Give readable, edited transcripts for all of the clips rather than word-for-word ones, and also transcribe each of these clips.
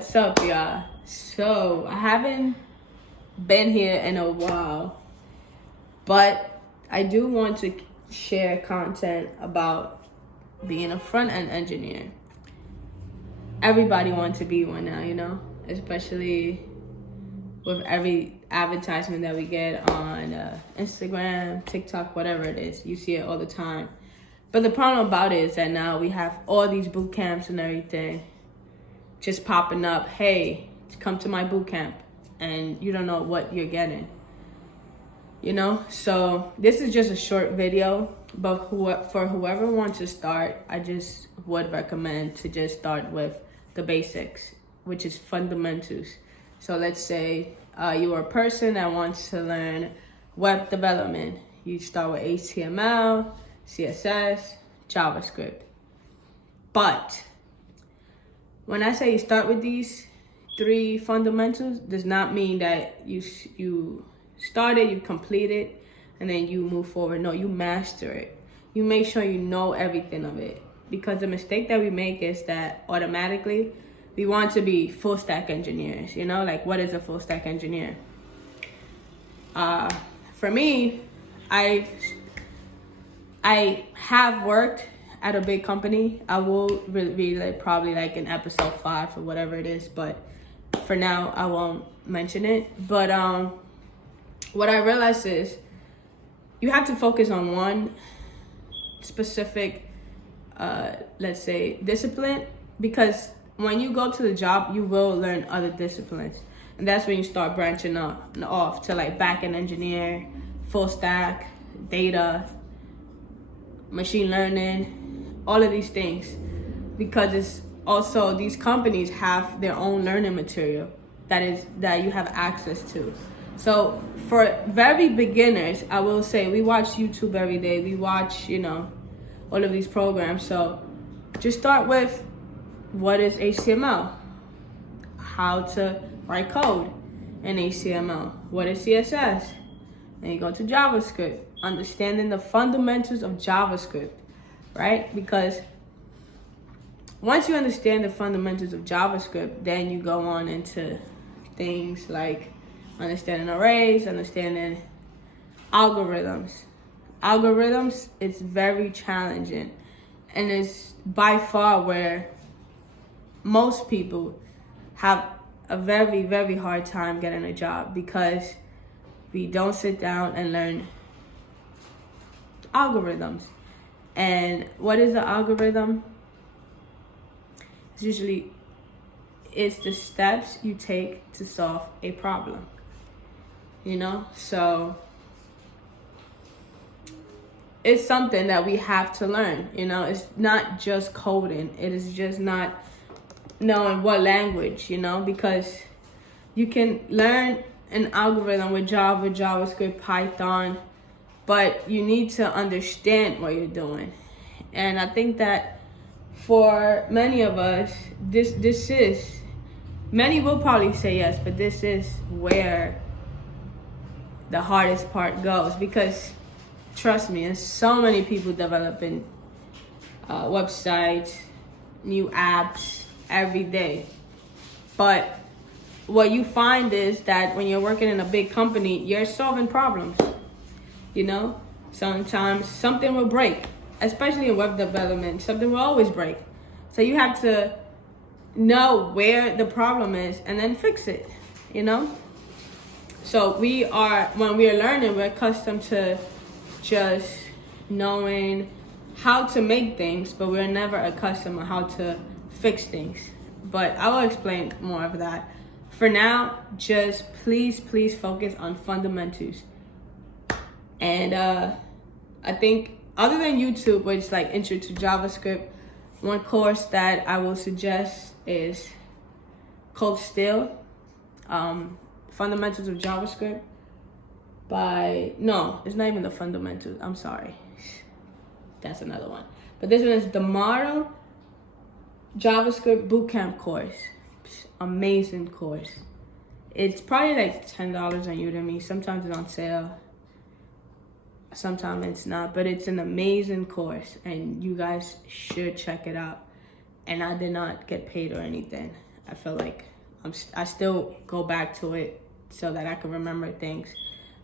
What's up, y'all? So, I haven't been here in a while, but I do want to share content about being a front-end engineer. Everybody wants to be one now, especially with every advertisement that we get on Instagram, TikTok, whatever it is. You see it all the time. But the problem about it is that now we have all these boot camps and everything just popping up. Hey, come to my boot camp, and you don't know what you're getting. So this is just a short video, but for whoever wants to start, I just would recommend to just start with the basics, which is fundamentals. So let's say you are a person that wants to learn web development. You start with HTML, CSS, JavaScript. But when I say you start with these 3 fundamentals, does not mean that you started, you complete it, and then you move forward. No, you master it. You make sure you know everything of it. Because the mistake that we make is that automatically we want to be full stack engineers. Like, what is a full stack engineer? For me, I have worked at a big company. I will really probably like in episode 5 or whatever it is, but for now I won't mention it. But what I realized is you have to focus on one specific let's say discipline, because when you go to the job you will learn other disciplines, and that's when you start branching off to like back-end engineer, full stack, data, machine learning, all of these things, because it's also these companies have their own learning material that you have access to. So for very beginners, I will say we watch YouTube every day. We watch, all of these programs. So just start with what is HTML, how to write code in HTML, what is CSS, then you go to JavaScript, understanding the fundamentals of JavaScript, right? Because once you understand the fundamentals of JavaScript, then you go on into things like understanding arrays, understanding algorithms. Algorithms is very challenging, and it's by far where most people have a very, very hard time getting a job, because we don't sit down and learn algorithms. And what is an algorithm? It's the steps you take to solve a problem. So it's something that we have to learn. It's not just coding. It is just not knowing what language, because you can learn an algorithm with Java, JavaScript, Python, but you need to understand what you're doing. And I think that for many of us, this is, many will probably say yes, but this is where the hardest part goes, because trust me, there's so many people developing websites, new apps every day. But what you find is that when you're working in a big company, you're solving problems. Sometimes something will break, especially in web development. Something will always break. So you have to know where the problem is and then fix it, So when we are learning, we're accustomed to just knowing how to make things, but we're never accustomed to how to fix things. But I will explain more of that. For now, just please focus on fundamentals. And I think other than YouTube, which is like Intro to JavaScript, one course that I will suggest is Code Still, Fundamentals of JavaScript no, it's not even the fundamentals. I'm sorry. That's another one. But this one is the Model JavaScript Bootcamp course. Amazing course. It's probably like $10 on Udemy. Sometimes it's on sale. Sometimes it's not. But it's an amazing course, and you guys should check it out. And I did not get paid or anything. I feel like I still go back to it so that I can remember things,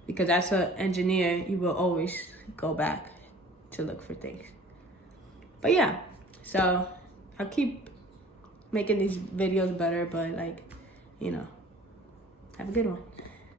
because as an engineer, you will always go back to look for things. But yeah, so I'll keep making these videos better, but like, have a good one.